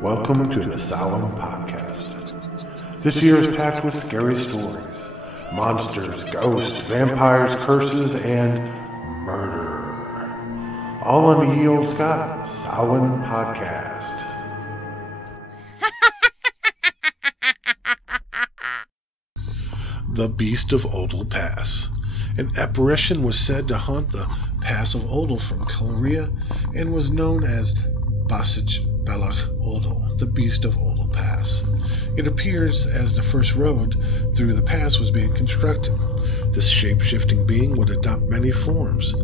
Welcome to the Samhain Podcast. This year is packed with scary stories, monsters, ghosts, vampires, curses, and murder. All on the Olde Scot the Celtic Podcast. The Beast of Olde Pass. An apparition was said to haunt the Pass of Olde from Corea and was known as Basij Balak Olde, the Beast of Olde Pass. It appears as the first road through the pass was being constructed. This shape-shifting being would adopt many forms.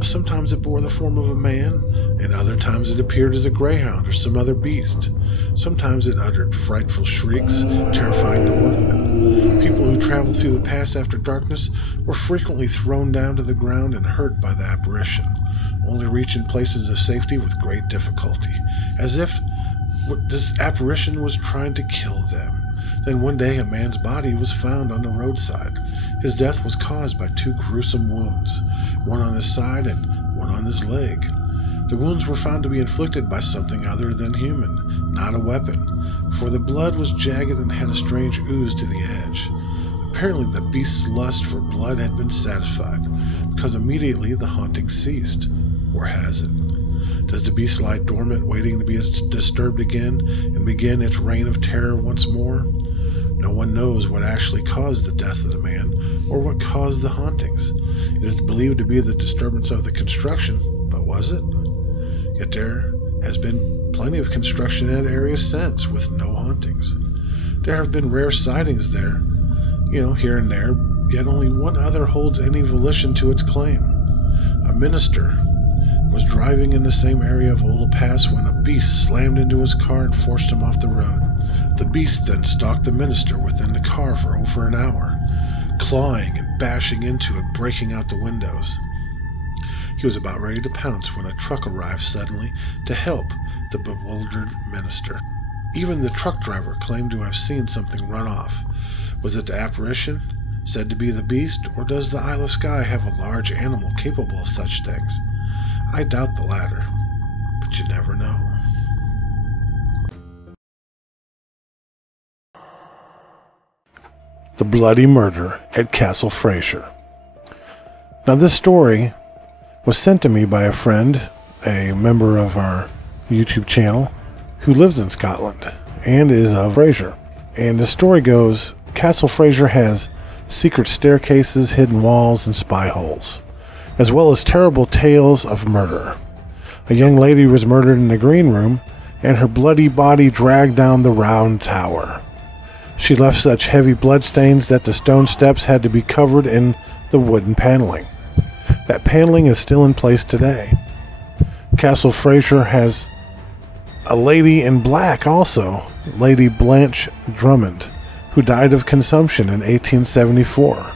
Sometimes it bore the form of a man, and other times it appeared as a greyhound or some other beast. Sometimes it uttered frightful shrieks, terrifying the workmen. People who traveled through the pass after darkness were frequently thrown down to the ground and hurt by the apparition, only reaching places of safety with great difficulty, as if this apparition was trying to kill them. Then one day a man's body was found on the roadside. His death was caused by two gruesome wounds, one on his side and one on his leg. The wounds were found to be inflicted by something other than human, not a weapon, for the blood was jagged and had a strange ooze to the edge. Apparently the beast's lust for blood had been satisfied, because immediately the haunting ceased. Or has it? Does the beast lie dormant, waiting to be disturbed again and begin its reign of terror once more? No one knows what actually caused the death of the man, or what caused the hauntings. It is believed to be the disturbance of the construction, but was it? Yet there has been plenty of construction in that area since, with no hauntings. There have been rare sightings there, here and there, yet only one other holds any volition to its claim. A minister was driving in the same area of Olde Pass when a beast slammed into his car and forced him off the road. The beast then stalked the minister within the car for over an hour, clawing and bashing into it, breaking out the windows. He was about ready to pounce when a truck arrived suddenly to help the bewildered minister. Even the truck driver claimed to have seen something run off. Was it the apparition, said to be the beast, or does the Isle of Skye have a large animal capable of such things? I doubt the latter, but you never know. The Bloody Murder at Castle Fraser. Now this story was sent to me by a friend, a member of our YouTube channel, who lives in Scotland and is of Fraser. And the story goes, Castle Fraser has secret staircases, hidden walls, and spy holes, as well as terrible tales of murder. A young lady was murdered in the green room, and her bloody body dragged down the round tower. She left such heavy bloodstains that the stone steps had to be covered in the wooden paneling. That paneling is still in place today. Castle Fraser has a lady in black also, Lady Blanche Drummond, who died of consumption in 1874.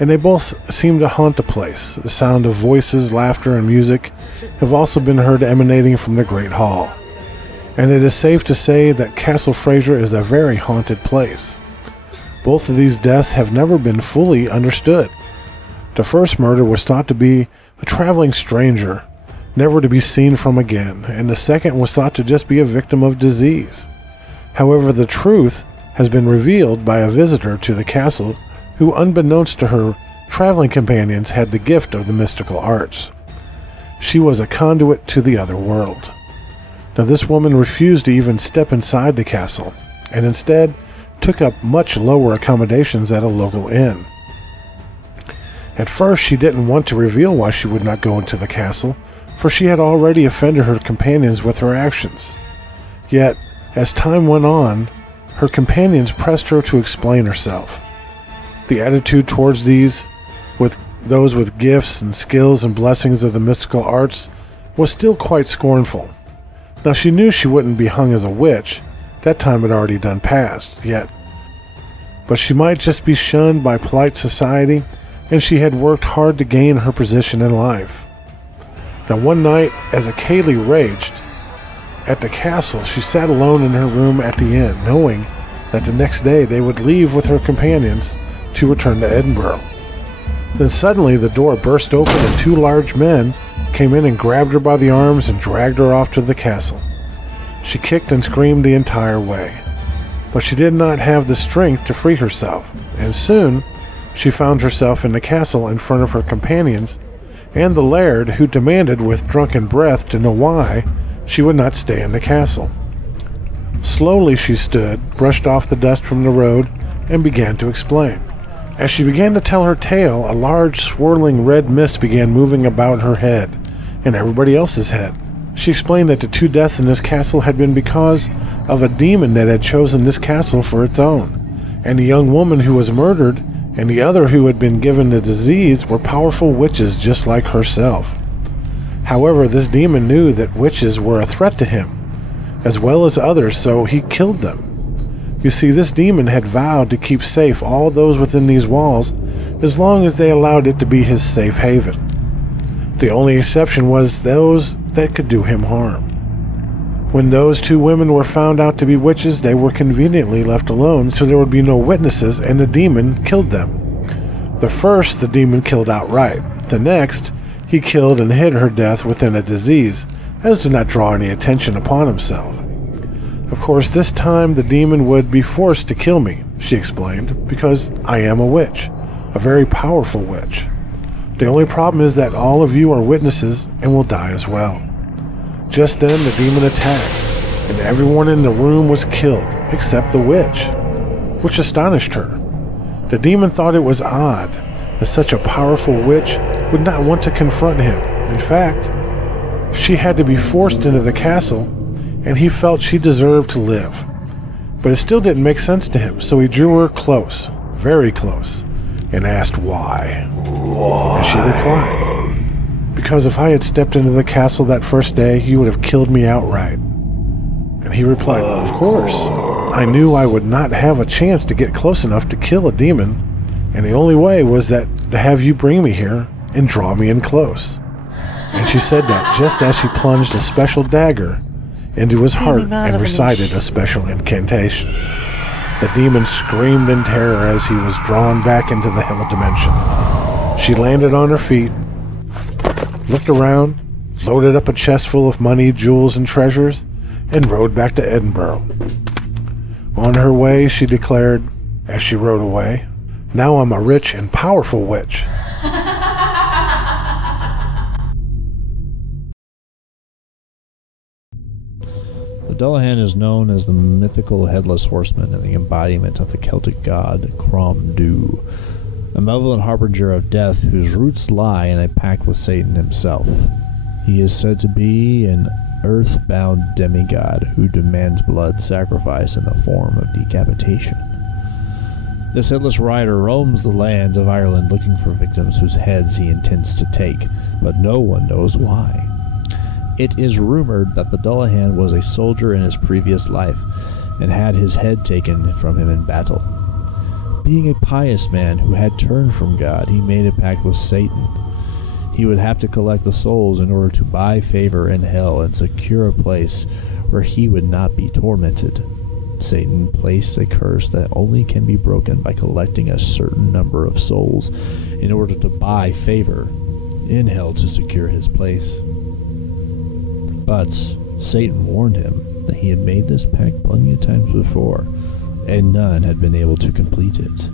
And they both seem to haunt the place. The sound of voices, laughter, and music have also been heard emanating from the Great Hall. And it is safe to say that Castle Fraser is a very haunted place. Both of these deaths have never been fully understood. The first murder was thought to be a traveling stranger, never to be seen from again, and the second was thought to just be a victim of disease. However, the truth has been revealed by a visitor to the castle who, unbeknownst to her traveling companions, had the gift of the mystical arts. She was a conduit to the other world. Now this woman refused to even step inside the castle, and instead took up much lower accommodations at a local inn. At first she didn't want to reveal why she would not go into the castle, for she had already offended her companions with her actions. Yet, as time went on, her companions pressed her to explain herself. The attitude towards those with gifts and skills and blessings of the mystical arts was still quite scornful. Now she knew she wouldn't be hung as a witch, that time had already done past, yet. But she might just be shunned by polite society, and she had worked hard to gain her position in life. Now one night, as a Cayley raged at the castle, she sat alone in her room at the inn, knowing that the next day they would leave with her companions to return to Edinburgh. Then suddenly the door burst open and two large men came in and grabbed her by the arms and dragged her off to the castle. She kicked and screamed the entire way, but she did not have the strength to free herself, and soon she found herself in the castle in front of her companions and the laird, who demanded with drunken breath to know why she would not stay in the castle. Slowly she stood, brushed off the dust from the road, and began to explain. As she began to tell her tale, a large swirling red mist began moving about her head and everybody else's head. She explained that the 2 deaths in this castle had been because of a demon that had chosen this castle for its own, and the young woman who was murdered and the other who had been given the disease were powerful witches just like herself. However, this demon knew that witches were a threat to him, as well as others, so he killed them. You see, this demon had vowed to keep safe all those within these walls as long as they allowed it to be his safe haven. The only exception was those that could do him harm. When those 2 women were found out to be witches, they were conveniently left alone so there would be no witnesses, and the demon killed them. The first the demon killed outright. The next he killed and hid her death within a disease, as to not draw any attention upon himself. Of course, this time the demon would be forced to kill me, she explained, because I am a witch, a very powerful witch. The only problem is that all of you are witnesses and will die as well. Just then the demon attacked, and everyone in the room was killed, except the witch, which astonished her. The demon thought it was odd that such a powerful witch would not want to confront him. In fact, she had to be forced into the castle, and he felt she deserved to live. But it still didn't make sense to him, so he drew her close, very close, and asked why. And she replied, "Because if I had stepped into the castle that first day, you would have killed me outright." And he replied, "Of course. I knew I would not have a chance to get close enough to kill a demon, and the only way was that to have you bring me here and draw me in close." And she said that just as she plunged a special dagger into his heart and recited a special incantation. The demon screamed in terror as he was drawn back into the hell dimension. She landed on her feet, looked around, loaded up a chest full of money, jewels, and treasures, and rode back to Edinburgh. On her way, she declared, as she rode away, "Now I'm a rich and powerful witch." The Dullahan is known as the mythical headless horseman and the embodiment of the Celtic god Crom Duw, a malevolent harbinger of death whose roots lie in a pact with Satan himself. He is said to be an earth-bound demigod who demands blood sacrifice in the form of decapitation. This headless rider roams the lands of Ireland looking for victims whose heads he intends to take, but no one knows why. It is rumored that the Dullahan was a soldier in his previous life and had his head taken from him in battle. Being a pious man who had turned from God, he made a pact with Satan. He would have to collect the souls in order to buy favor in hell and secure a place where he would not be tormented. Satan placed a curse that only can be broken by collecting a certain number of souls in order to buy favor in hell to secure his place. But Satan warned him that he had made this pact plenty of times before, and none had been able to complete it.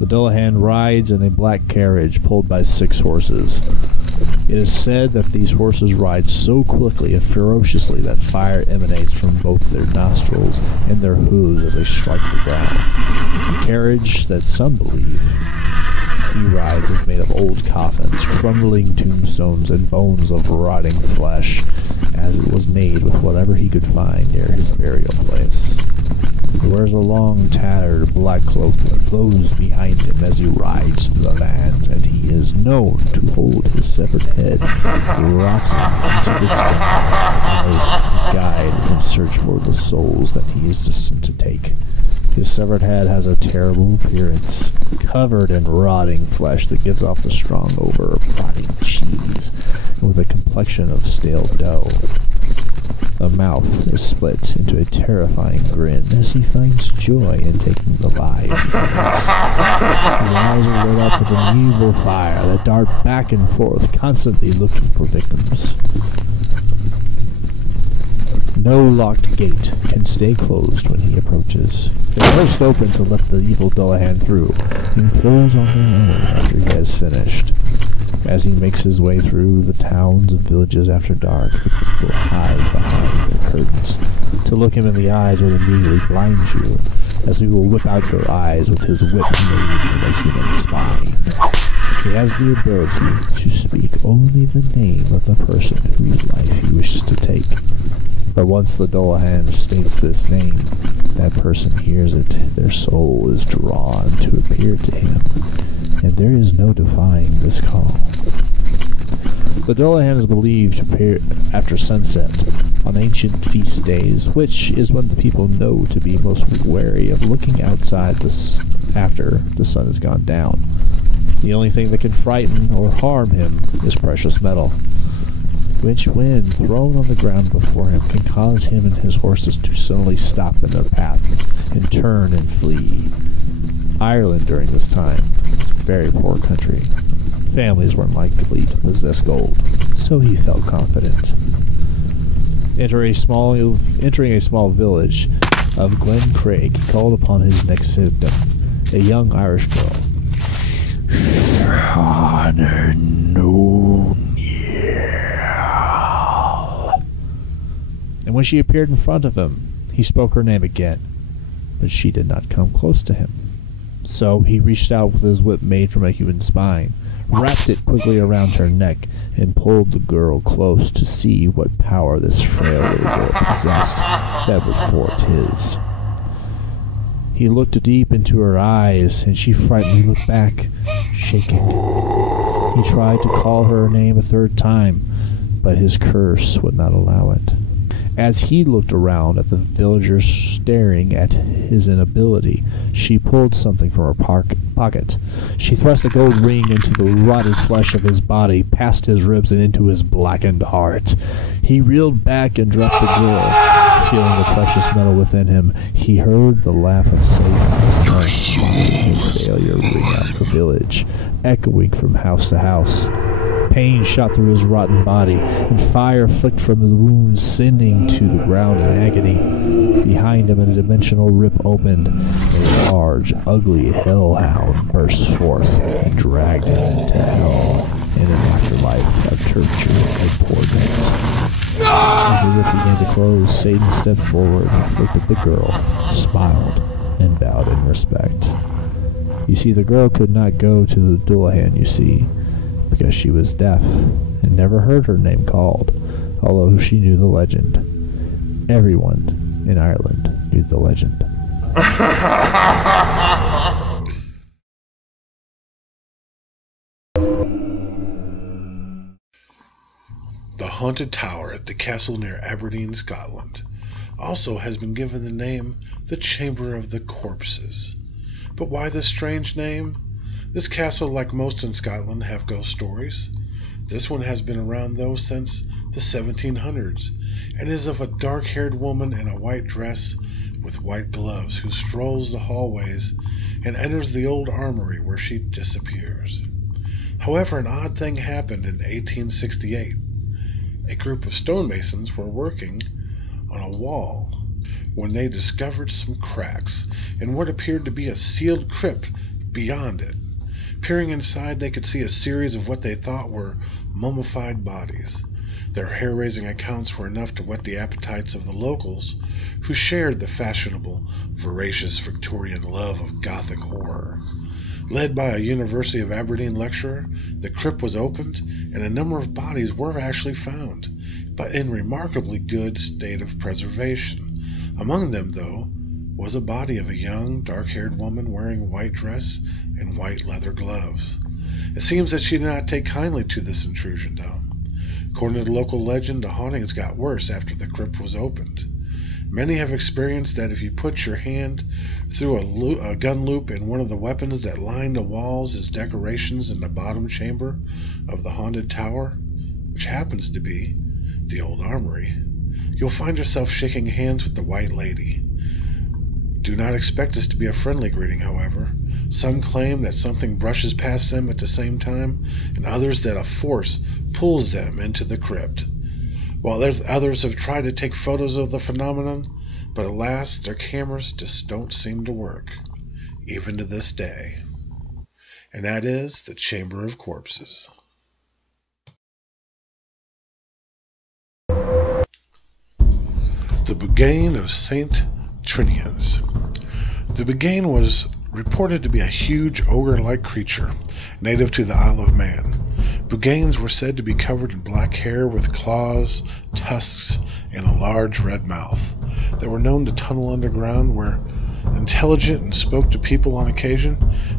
The Dullahan rides in a black carriage pulled by 6 horses. It is said that these horses ride so quickly and ferociously that fire emanates from both their nostrils and their hooves as they strike the ground. The carriage that some believe he rides is made of old coffins, crumbling tombstones, and bones of rotting flesh, as it was made with whatever he could find near his burial place. He wears a long, tattered black cloak that flows behind him as he rides through the land, and he is known to hold his severed head rotting into the sky as a guide in search for the souls that he is destined to take. His severed head has a terrible appearance, covered in rotting flesh that gives off the strong odor of rotting cheese, and with a complexion of stale dough. The mouth is split into a terrifying grin as he finds joy in taking the lives. His eyes are lit up with an evil fire that dart back and forth, constantly looking for victims. No locked gate can stay closed when he approaches. They burst open to let the evil Dullahan through, and close on their own after he has finished. As he makes his way through the towns and villages after dark, the people hide behind their curtains. To look him in the eyes will immediately blind you, as he will whip out your eyes with his whip made from a human spine. He has the ability to speak only the name of the person whose life he wishes to take. But once the Dullahan states this name, that person hears it, their soul is drawn to appear to him, and there is no defying this call. The Dullahan is believed to appear after sunset on ancient feast days, which is when the people know to be most wary of looking outside after the sun has gone down. The only thing that can frighten or harm him is precious metal, which, when thrown on the ground before him, can cause him and his horses to suddenly stop in their path and turn and flee. Ireland during this time was a very poor country. Families weren't likely to possess gold, so he felt confident. Entering a small village of Glen Craig, he called upon his next victim, a young Irish girl. And when she appeared in front of him, he spoke her name again, but she did not come close to him. So he reached out with his whip made from a human spine, wrapped it quickly around her neck, and pulled the girl close to see what power this frail little girl possessed that would thwart his. He looked deep into her eyes, and she frighteningly looked back, shaking. He tried to call her name a third time, but his curse would not allow it. As he looked around at the villagers staring at his inability, she pulled something from her pocket. She thrust a gold ring into the rotted flesh of his body, past his ribs and into his blackened heart. He reeled back and dropped the girl. Feeling the precious metal within him, he heard the laugh of Satan, his failure ring out the village, echoing from house to house. Pain shot through his rotten body, and fire flicked from his wounds, sending to the ground in agony. Behind him, a dimensional rip opened. A large, ugly hellhound burst forth and dragged him into hell in an afterlife of torture and torment. As the rip began to close, Satan stepped forward, looked at the girl, smiled, and bowed in respect. You see, the girl could not go to the Dullahan, you see, because she was deaf and never heard her name called, although she knew the legend. Everyone in Ireland knew the legend. The haunted tower at the castle near Aberdeen, Scotland, also has been given the name the Chamber of the Corpses. But why this strange name? This castle, like most in Scotland, have ghost stories. This one has been around, though, since the 1700s, and is of a dark-haired woman in a white dress with white gloves who strolls the hallways and enters the old armory where she disappears. However, an odd thing happened in 1868. A group of stonemasons were working on a wall when they discovered some cracks in what appeared to be a sealed crypt beyond it. Peering inside, they could see a series of what they thought were mummified bodies. Their hair-raising accounts were enough to whet the appetites of the locals, who shared the fashionable, voracious Victorian love of Gothic horror. Led by a University of Aberdeen lecturer, the crypt was opened, and a number of bodies were actually found, but in remarkably good state of preservation. Among them, though, was a body of a young, dark-haired woman wearing a white dress and white leather gloves. It seems that she did not take kindly to this intrusion, though. According to the local legend, the hauntings got worse after the crypt was opened. Many have experienced that if you put your hand through a gun loop in one of the weapons that line the walls as decorations in the bottom chamber of the haunted tower, which happens to be the old armory, you'll find yourself shaking hands with the White Lady. Do not expect this to be a friendly greeting, however. Some claim that something brushes past them at the same time, and others that a force pulls them into the crypt. while others have tried to take photos of the phenomenon, but alas, their cameras just don't seem to work, even to this day. And that is the Chamber of Corpses. The Buggane of St. Trinians. The Buggane was reported to be a huge ogre-like creature, native to the Isle of Man. Bugganes were said to be covered in black hair with claws, tusks, and a large red mouth. They were known to tunnel underground, were intelligent and spoke to people on occasion.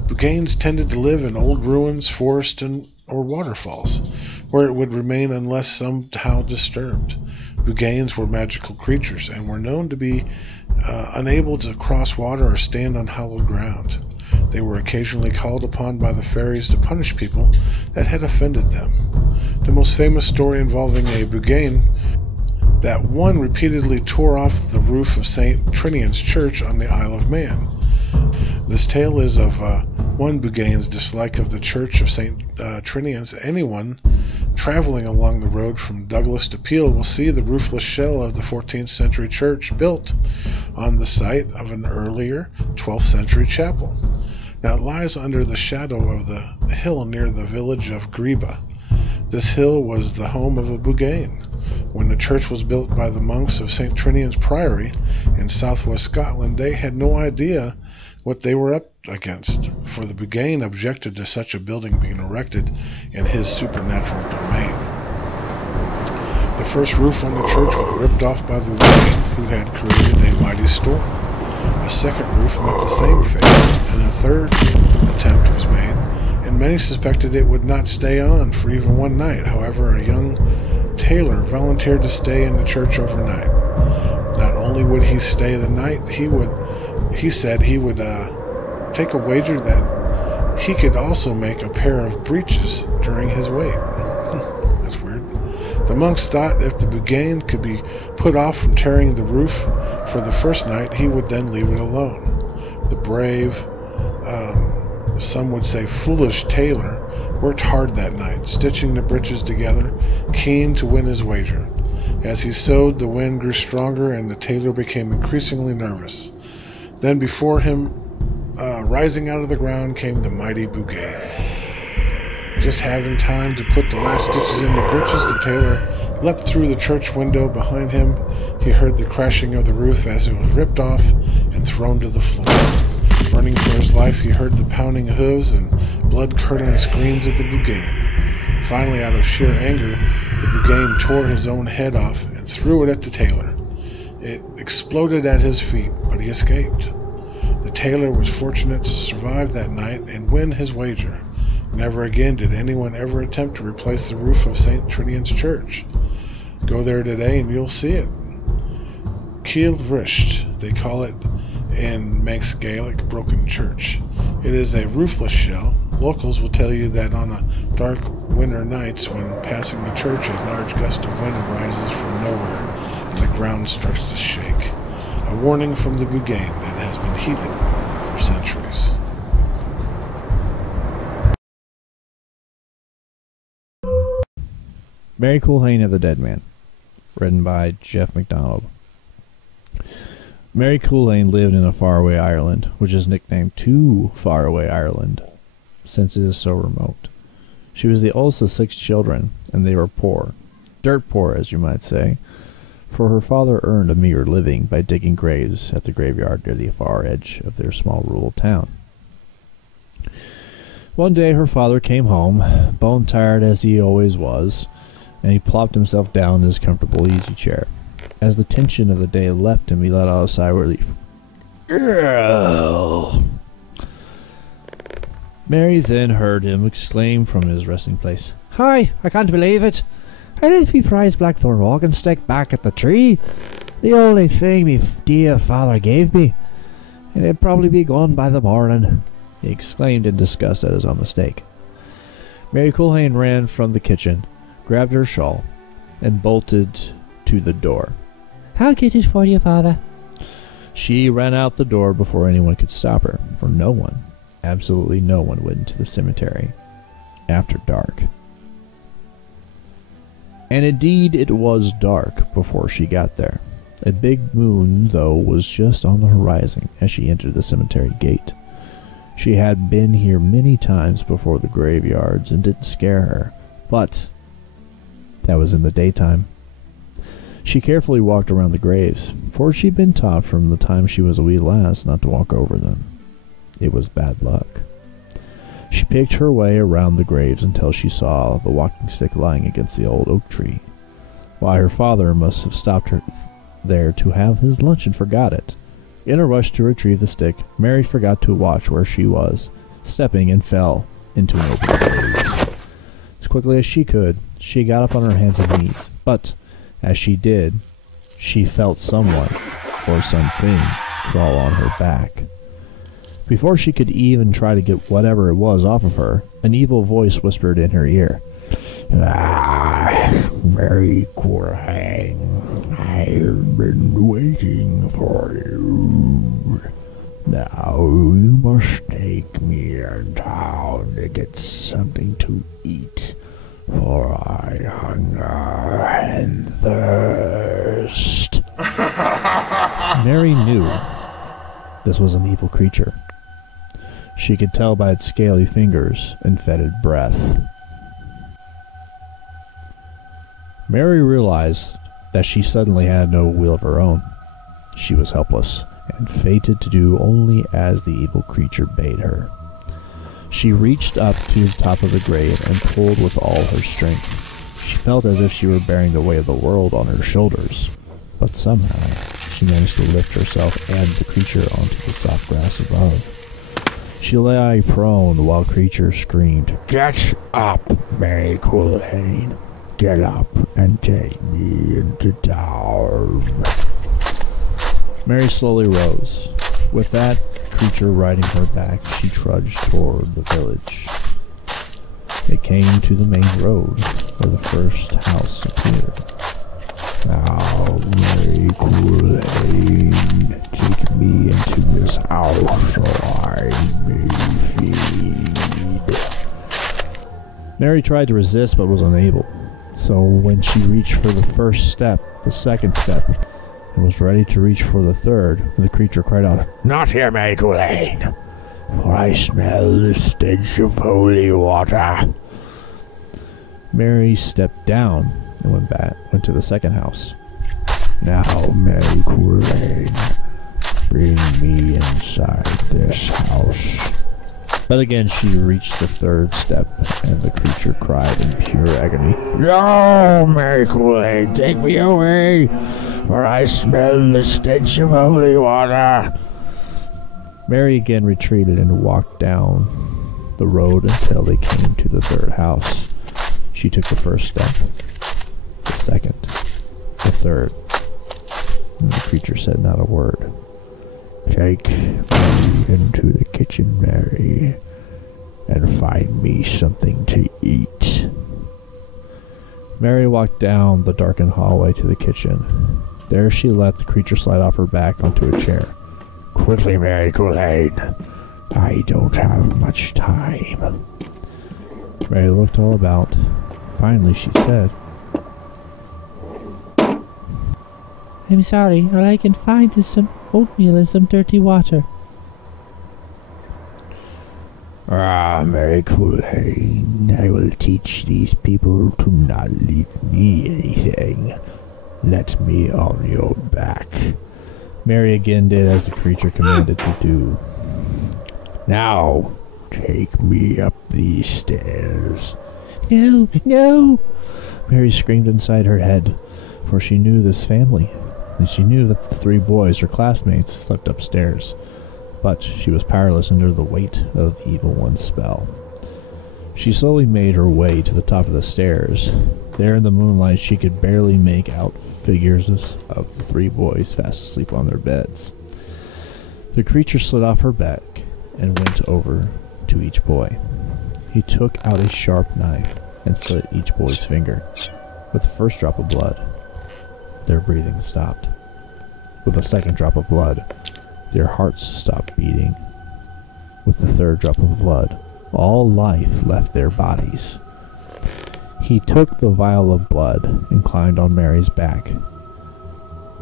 Bugganes tended to live in old ruins, forests, or waterfalls, where it would remain unless somehow disturbed. Bugganes were magical creatures and were known to be unable to cross water or stand on hallowed ground. They were occasionally called upon by the fairies to punish people that had offended them. The most famous story involving a Buggane that one repeatedly tore off the roof of St. Trinian's Church on the Isle of Man. This tale is of one Buggane's dislike of the Church of St. Trinian's. Anyone traveling along the road from Douglas to Peel will see the roofless shell of the 14th century church built on the site of an earlier 12th century chapel. Now it lies under the shadow of the hill near the village of Greba. This hill was the home of a Buggane. When the church was built by the monks of St. Trinian's Priory in southwest Scotland, they had no idea what they were up against, for the Buggane objected to such a building being erected in his supernatural domain. The first roof on the church was ripped off by the wind who had created a mighty storm. A second roof met the same fate, and a third attempt was made, and many suspected it would not stay on for even one night. However, a young tailor volunteered to stay in the church overnight. Not only would he stay the night, he said he would take a wager that he could also make a pair of breeches during his wait. That's weird. The monks thought if the Buggane could be put off from tearing the roof for the first night, he would then leave it alone. The brave, some would say foolish tailor worked hard that night, stitching the breeches together, keen to win his wager. As he sewed, the wind grew stronger and the tailor became increasingly nervous. Then before him, rising out of the ground, came the mighty Buggane. Just having time to put the last stitches in the breeches, the tailor leapt through the church window behind him. He heard the crashing of the roof as it was ripped off and thrown to the floor. Running for his life, he heard the pounding hooves and blood-curdling screams of the Buggane. Finally, out of sheer anger, the Buggane tore his own head off and threw it at the tailor. It exploded at his feet, but he escaped. The tailor was fortunate to survive that night and win his wager. Never again did anyone ever attempt to replace the roof of St. Trinian's Church. Go there today and you'll see it. Ciel Bhrisht, they call it in Manx Gaelic, broken church. It is a roofless shell. Locals will tell you that on dark winter nights when passing the church, a large gust of wind rises from nowhere and the ground starts to shake. A warning from the Buggane that has been heeded for centuries. Mary Culhane of the Dead Man, written by Jeff MacDonald. Mary Culhane lived in a faraway Ireland, which is nicknamed Too Faraway Ireland, since it is so remote. She was the oldest of 6 children, and they were poor. Dirt poor, as you might say, for her father earned a meager living by digging graves at the graveyard near the far edge of their small rural town. One day her father came home, bone-tired as he always was, and he plopped himself down in his comfortable easy chair. As the tension of the day left him, he let out a sigh of relief. Girl! Mary then heard him exclaim from his resting place, "Hi, I can't believe it! I left me prize blackthorn walking stick back at the tree. The only thing me dear father gave me. And it'd probably be gone by the morning," he exclaimed in disgust at his own mistake. Mary Culhane ran from the kitchen, grabbed her shawl, and bolted to the door. "I'll get it for you, father." She ran out the door before anyone could stop her, for no one, absolutely no one, went into the cemetery after dark. And indeed it was dark before she got there. A big moon, though, was just on the horizon as she entered the cemetery gate. She had been here many times before the graveyards and didn't scare her, but that was in the daytime. She carefully walked around the graves, for she'd been taught from the time she was a wee lass not to walk over them. It was bad luck. She picked her way around the graves until she saw the walking stick lying against the old oak tree. Why, her father must have stopped her there to have his lunch and forgot it. In a rush to retrieve the stick, Mary forgot to watch where she was, stepping and fell into an open grave. As quickly as she could, she got up on her hands and knees, but as she did, she felt someone, or something, crawl on her back. Before she could even try to get whatever it was off of her, an evil voice whispered in her ear, "Ah, Mary Quirhang, I've been waiting for you. Now you must take me in town to get something to eat, for I hunger and thirst." Mary knew this was an evil creature. She could tell by its scaly fingers and fetid breath. Mary realized that she suddenly had no will of her own. She was helpless, and fated to do only as the evil creature bade her. She reached up to the top of the grave and pulled with all her strength. She felt as if she were bearing the weight of the world on her shoulders, but somehow she managed to lift herself and the creature onto the soft grass above. She lay prone while creature screamed, "Get up, Mary Quilhane! Get up and take me into town." Mary slowly rose. With that creature riding her back, she trudged toward the village. It came to the main road, where the first house appeared. "Now, Mary Quilhane, take me into this house so I may feed." Mary tried to resist but was unable. So when she reached for the first step, the second step, and was ready to reach for the third, the creature cried out, "Not here, Mary Quilhane, for I smell the stench of holy water." Mary stepped down and went to the second house. "Now, Mary Quilhane, bring me inside this house." But again she reached the third step, and the creature cried in pure agony, "No, Mary Quilhane, take me away, for I smell the stench of holy water." Mary again retreated and walked down the road until they came to the third house. She took the first step, the second, the third, and the creature said not a word. "Take me into the kitchen, Mary, and find me something to eat." Mary walked down the darkened hallway to the kitchen. There she let the creature slide off her back onto a chair. "Quickly, Mary Quilhane, I don't have much time." Mary looked all about. Finally she said, "I'm sorry, all I can find is some oatmeal and some dirty water." "Ah, Mary Quilhane, I will teach these people to not leave me anything. Let me on your back." Mary again did as the creature commanded to do. "Now, take me up these stairs." "No, no!" Mary screamed inside her head, for she knew this family, and she knew that the three boys, her classmates, slept upstairs. But she was powerless under the weight of the evil one's spell. She slowly made her way to the top of the stairs. There in the moonlight she could barely make out figures of the three boys fast asleep on their beds. The creature slid off her back and went over to each boy. He took out a sharp knife and slit each boy's finger. With the first drop of blood, their breathing stopped. With the second drop of blood, their hearts stopped beating. With the third drop of blood, all life left their bodies. He took the vial of blood and climbed on Mary's back.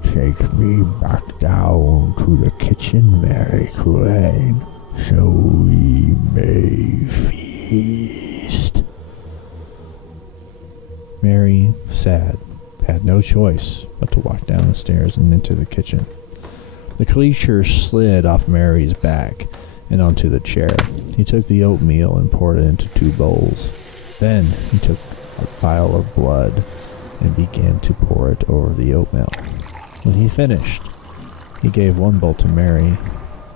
Take me back down to the kitchen, Mary Queen, so we may feast. Mary, sad, had no choice but to walk down the stairs and into the kitchen. The creature slid off Mary's back and onto the chair. He took the oatmeal and poured it into 2 bowls. Then he took a vial of blood and began to pour it over the oatmeal. When he finished, he gave 1 bowl to Mary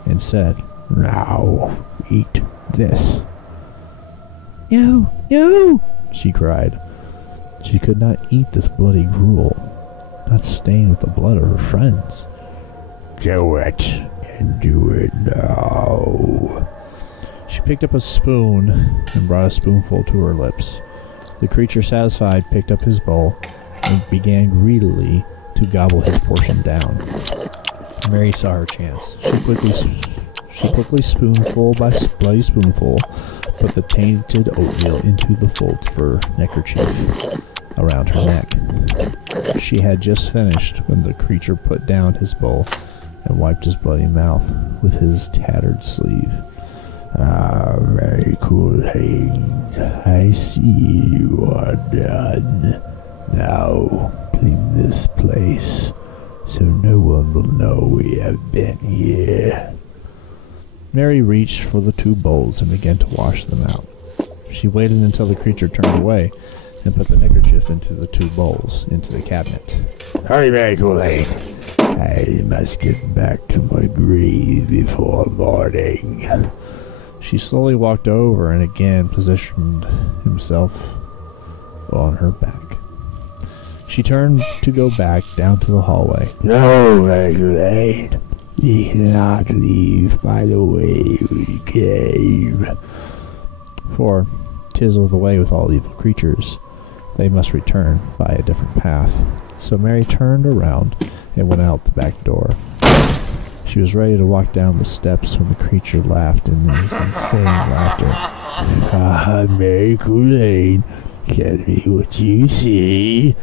and said, Now, eat this. No, no, she cried. She could not eat this bloody gruel, not stained with the blood of her friends. Do it, and do it now. She picked up a spoon and brought a spoonful to her lips. The creature, satisfied, picked up his bowl and began greedily to gobble his portion down. Mary saw her chance. She quickly, spoonful by bloody spoonful, put the tainted oatmeal into the folds of her neckerchief around her neck. She had just finished when the creature put down his bowl and wiped his bloody mouth with his tattered sleeve. Ah, very cool thing. I see you are done. Now, clean this place, so no one will know we have been here. Mary reached for the 2 bowls and began to wash them out. She waited until the creature turned away and put the neckerchief into the 2 bowls into the cabinet. Hurry, Mary Kool-Aid. I must get back to my grave before morning. She slowly walked over and again positioned himself on her back. She turned to go back down to the hallway. No, Mary Kool-Aid. We cannot leave by the way we came. For 'tis the way with all evil creatures. They must return by a different path. So Mary turned around and went out the back door. She was ready to walk down the steps when the creature laughed in his insane laughter. Ah, Mary Kool-Aid, tell me what you see.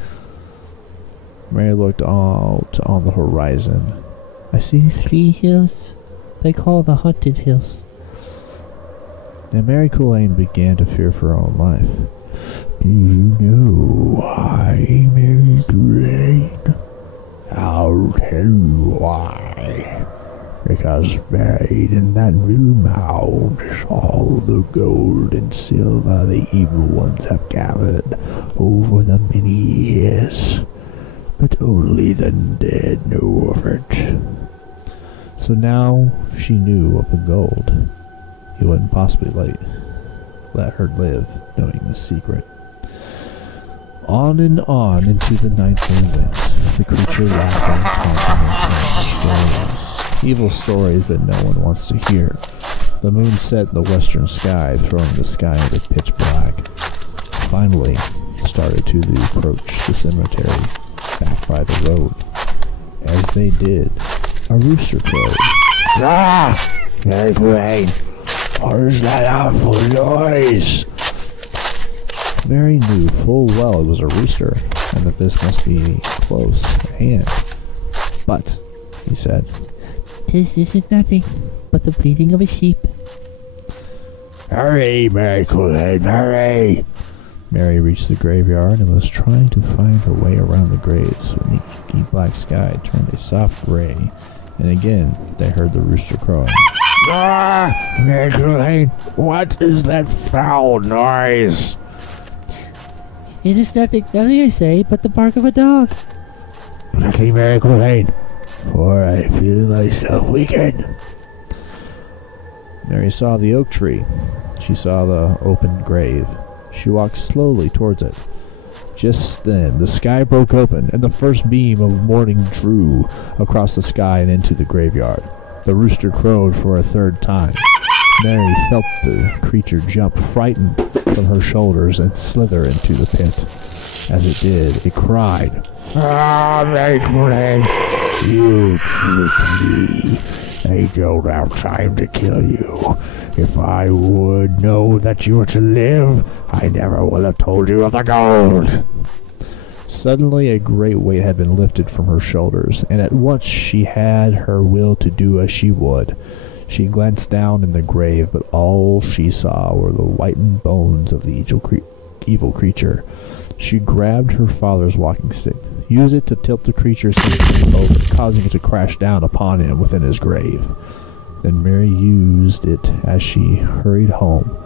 Mary looked out on the horizon. I see 3 hills. They call the Haunted Hills. And Mary Kool-Aid began to fear for her own life. Do you know why, Mary Kool-Aid? I'll tell you why. Because buried in that blue mound is all the gold and silver the evil ones have gathered over the many years. But only the dead know of it. So now she knew of the gold. He wouldn't possibly let her live knowing the secret. On and on into the night they went. The creature laughed and taunted and sang stories. Evil stories that no one wants to hear. The moon set in the western sky, throwing the sky into pitch black. Finally, started to approach the cemetery, back by the road. As they did, a rooster crowed. Ah! Mary Kool-Aid, what is that awful noise? Mary knew full well it was a rooster, and that this must be close at hand. But, he said, "'Tis is nothing but the bleating of a sheep." Hurry, Mary Kool-Aid, hurry! Mary reached the graveyard and was trying to find her way around the graves when the inky black sky turned a soft gray, and again they heard the rooster crowing. Ah! Mary Kool-Aid, what is that foul noise? "It is nothing, I say, but the bark of a dog." Quickly, Mary Kool-Aid, for I feel myself weaken. Mary saw the oak tree. She saw the open grave. She walked slowly towards it. Just then, the sky broke open, and the first beam of morning drew across the sky and into the graveyard. The rooster crowed for a 3rd time. Mary felt the creature jump, frightened, from her shoulders and slither into the pit. As it did, it cried, Ah, Mary Kool-Aid, you tricked me. They don't have time to kill you. If I would know that you were to live, I never would have told you of the gold. Suddenly a great weight had been lifted from her shoulders, and at once she had her will to do as she would. She glanced down in the grave, but all she saw were the whitened bones of the evil creature. She grabbed her father's walking stick, used it to tilt the creature's head over, causing it to crash down upon him within his grave. Then Mary used it as she hurried home.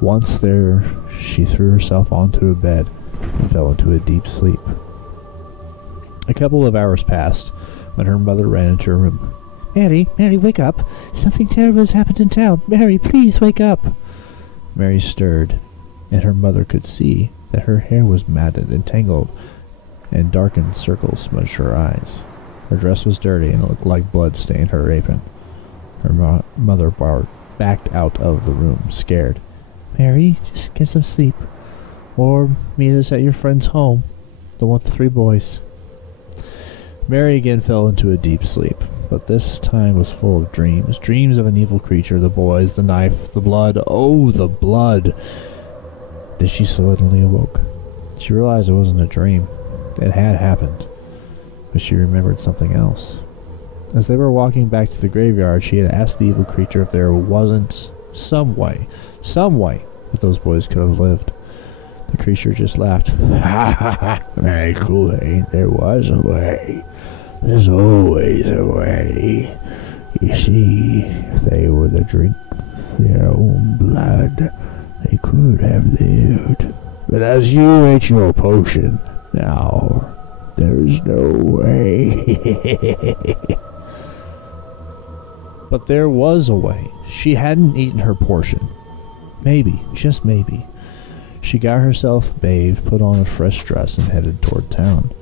Once there, she threw herself onto a bed and fell into a deep sleep. A couple of hours passed when her mother ran into her room. Mary, wake up. Something terrible has happened in town. Mary, please wake up. Mary stirred, and her mother could see that her hair was matted and tangled, and darkened circles smudged her eyes. Her dress was dirty, and it looked like blood stained her apron. Her mother backed out of the room, scared. Mary, just get some sleep. Or meet us at your friend's home, the one with the 3 boys. Mary again fell into a deep sleep, but this time was full of dreams. Dreams of an evil creature, the boys, the knife, the blood. Oh, the blood! Then she suddenly awoke. She realized it wasn't a dream. It had happened. But she remembered something else. As they were walking back to the graveyard, she had asked the evil creature if there wasn't some way that those boys could have lived. The creature just laughed. Ha ha ha! Very cool, ain't there was a way. There's always a way. You see, if they were to drink their own blood, they could have lived. But as you ate your potion, now there's no way. But there was a way. She hadn't eaten her portion. Maybe, just maybe. She got herself bathed, put on a fresh dress, and headed toward town.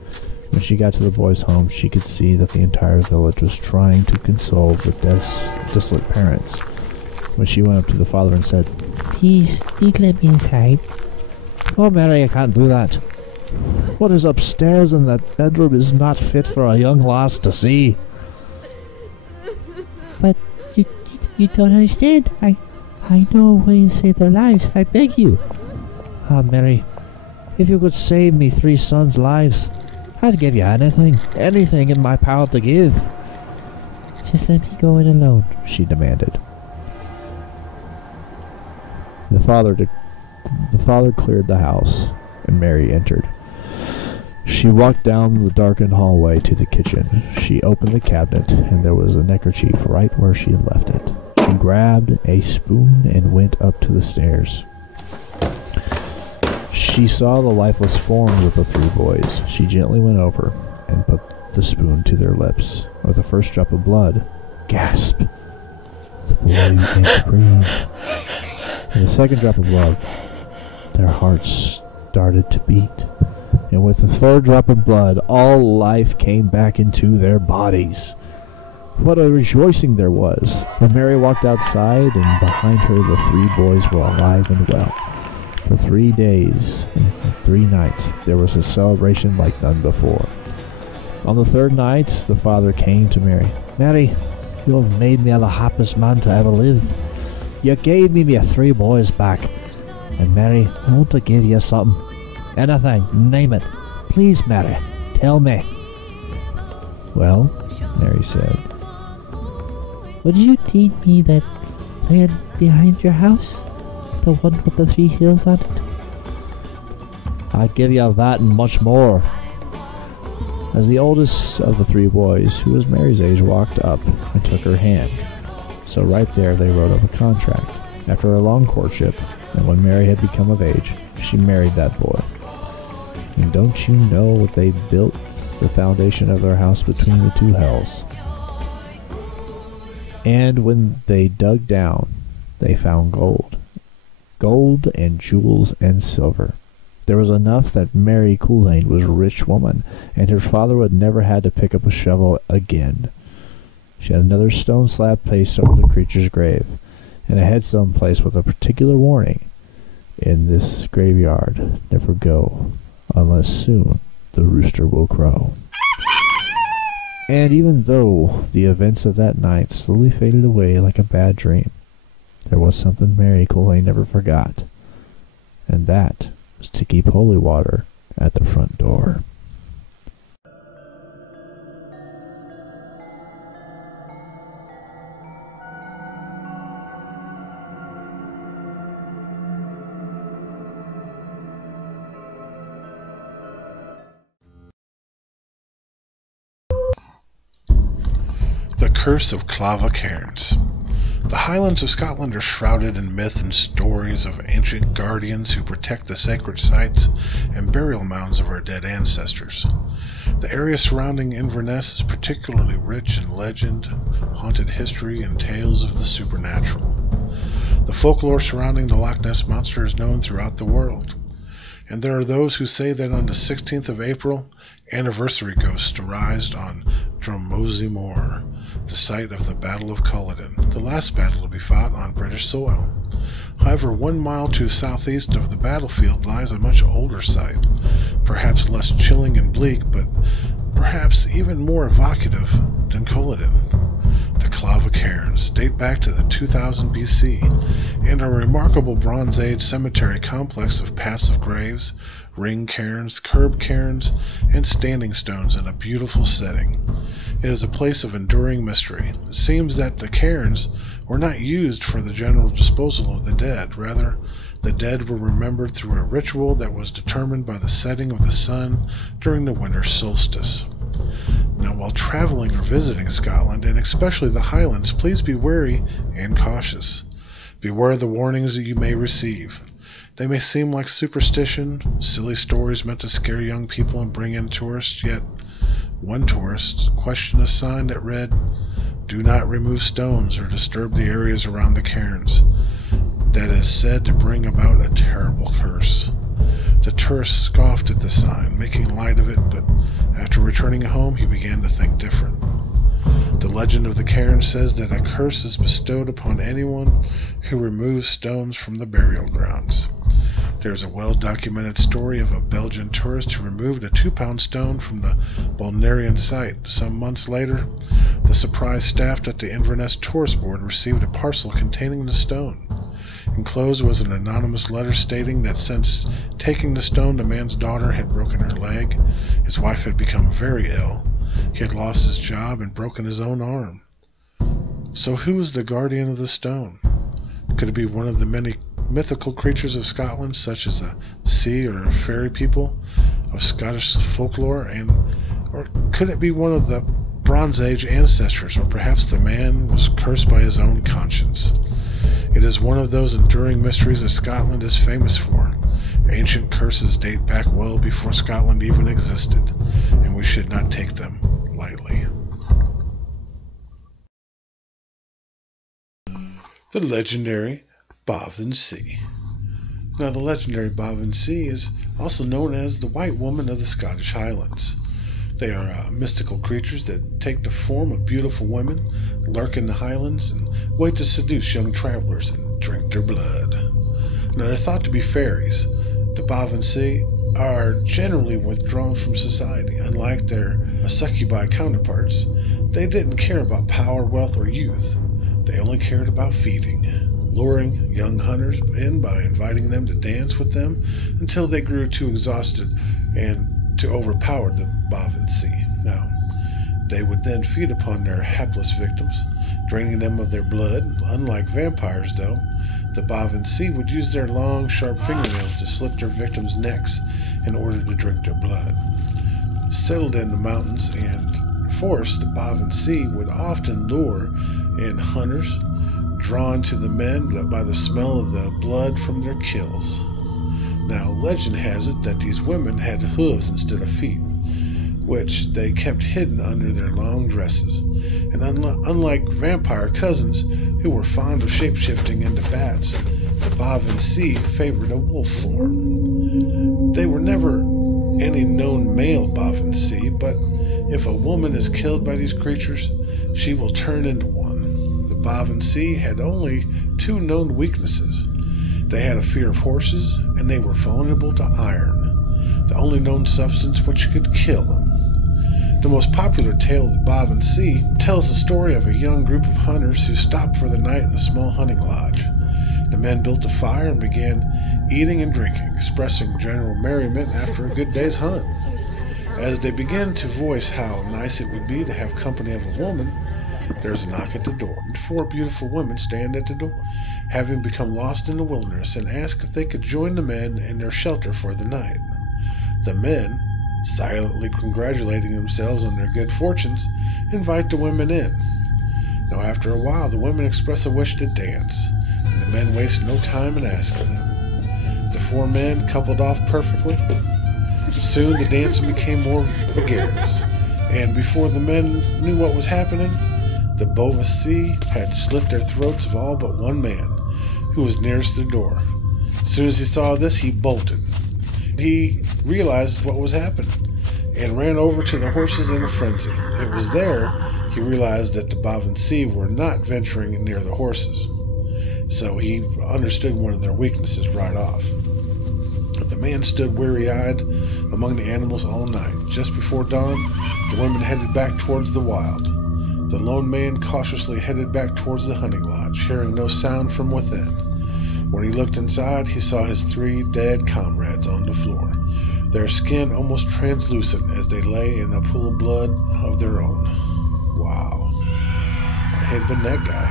When she got to the boys' home, she could see that the entire village was trying to console the desolate parents. When she went up to the father and said, Please let me inside. Oh, Mary, I can't do that. What is upstairs in that bedroom is not fit for a young lass to see. But you don't understand. I know a way to save their lives. I beg you. Ah, Mary, if you could save me 3 sons' lives, I'd give you anything in my power to give. Just let me go in alone, she demanded. The father cleared the house, and Mary entered. She walked down the darkened hallway to the kitchen. She opened the cabinet, and there was a neckerchief right where she had left it. She grabbed a spoon and went up to the stairs. She saw the lifeless forms of the 3 boys. She gently went over and put the spoon to their lips. With the first drop of blood, gasp! The boy began to breathe. With the second drop of blood, their hearts started to beat. And with the 3rd drop of blood, all life came back into their bodies. What a rejoicing there was! When Mary walked outside, and behind her the 3 boys were alive and well. For 3 days and 3 nights, there was a celebration like none before. On the 3rd night, the father came to Mary. Mary, you have made me the happiest man to ever live. You gave me my 3 boys back. And Mary, I want to give you something. Anything, name it. Please, Mary, tell me. Well, Mary said, Would you teach me that land behind your house? The one with the 3 hills on it? I'd give you that and much more. As the oldest of the 3 boys, who was Mary's age, walked up and took her hand. So right there they wrote up a contract. After a long courtship, and when Mary had become of age, she married that boy. And don't you know what they built the foundation of their house between the 2 hells? And when they dug down, they found gold. Gold and jewels and silver. There was enough that Mary Coulain was a rich woman, and her father would never had to pick up a shovel again. She had another stone slab placed over the creature's grave, and a headstone placed with a particular warning. In this graveyard, never go, unless soon the rooster will crow. And even though the events of that night slowly faded away like a bad dream, there was something Mary Coley never forgot, and that was to keep holy water at the front door. The Curse of Clava Cairns. The Highlands of Scotland are shrouded in myth and stories of ancient guardians who protect the sacred sites and burial mounds of our dead ancestors. The area surrounding Inverness is particularly rich in legend, haunted history, and tales of the supernatural. The folklore surrounding the Loch Ness Monster is known throughout the world, and there are those who say that on the 16th of April, anniversary ghosts arise on Drumosey Moor, the site of the Battle of Culloden, the last battle to be fought on British soil. However, 1 mile to the southeast of the battlefield lies a much older site, perhaps less chilling and bleak, but perhaps even more evocative than Culloden. The Clava Cairns date back to the 2000 BC and are a remarkable Bronze Age cemetery complex of passive graves, ring cairns, curb cairns, and standing stones in a beautiful setting. It is a place of enduring mystery. It seems that the cairns were not used for the general disposal of the dead. Rather, the dead were remembered through a ritual that was determined by the setting of the sun during the winter solstice. Now, while traveling or visiting Scotland, and especially the Highlands, please be wary and cautious. Beware the warnings that you may receive. They may seem like superstition, silly stories meant to scare young people and bring in tourists, yet one tourist questioned a sign that read, "Do not remove stones or disturb the areas around the cairns," that is said to bring about a terrible curse. The tourist scoffed at the sign, making light of it, but after returning home he began to think different. The legend of the cairn says that a curse is bestowed upon anyone who removes stones from the burial grounds. There's a well-documented story of a Belgian tourist who removed a 2-pound stone from the Balnarian site. Some months later, the surprised staff at the Inverness Tourist Board received a parcel containing the stone. Enclosed was an anonymous letter stating that since taking the stone, the man's daughter had broken her leg, his wife had become very ill, he had lost his job and broken his own arm. So who was the guardian of the stone? Could it be one of the many mythical creatures of Scotland, such as a sea or a fairy people of Scottish folklore, or could it be one of the Bronze Age ancestors, or perhaps the man was cursed by his own conscience? It is one of those enduring mysteries that Scotland is famous for. Ancient curses date back well before Scotland even existed, and we should not take them lightly. The legendary Bothyn Sea. Now, the legendary Bothyn Sea is also known as the White Woman of the Scottish Highlands. They are mystical creatures that take the form of beautiful women, lurk in the Highlands, and wait to seduce young travelers and drink their blood. Now, they're thought to be fairies. The Bothyn Sea are generally withdrawn from society. Unlike their succubi counterparts, they didn't care about power, wealth, or youth. They only cared about feeding, luring young hunters in by inviting them to dance with them until they grew too exhausted and to overpower the Bothyn Sea. Now, they would then feed upon their hapless victims, draining them of their blood. Unlike vampires, though, the Bothyn Sea would use their long, sharp fingernails to slit their victims' necks in order to drink their blood. Settled in the mountains and forests, the Bothyn Sea would often lure in hunters, drawn to the men by the smell of the blood from their kills. Now, legend has it that these women had hooves instead of feet, which they kept hidden under their long dresses. And unlike vampire cousins, who were fond of shape-shifting into bats, the Bothyn Sea favored a wolf form. They were never any known male Bothyn Sea, but if a woman is killed by these creatures, she will turn into one. The Bothyn Sea had only 2 known weaknesses. They had a fear of horses, and they were vulnerable to iron, the only known substance which could kill them. The The most popular tale of the Boven Sea tells the story of a young group of hunters who stopped for the night in a small hunting lodge. The men built a fire and began eating and drinking, expressing general merriment after a good day's hunt. As they began to voice how nice it would be to have company of a woman, there's a knock at the door, and 4 beautiful women stand at the door, having become lost in the wilderness, and ask if they could join the men in their shelter for the night. The men, silently congratulating themselves on their good fortunes, invite the women in. Now after a while, the women express a wish to dance, and the men waste no time in asking them. The 4 men coupled off perfectly. Soon the dancing became more vigorous, and before the men knew what was happening, the Boven Sea had slit their throats of all but one man, who was nearest the door. As soon as he saw this, he bolted. He realized what was happening, and ran over to the horses in a frenzy. It was there he realized that the Boven Sea were not venturing near the horses, so he understood one of their weaknesses right off. The man stood weary-eyed among the animals all night. Just before dawn, the women headed back towards the wild. The lone man cautiously headed back towards the hunting lodge, hearing no sound from within. When he looked inside, he saw his 3 dead comrades on the floor, their skin almost translucent as they lay in a pool of blood of their own. Wow. I had been that guy.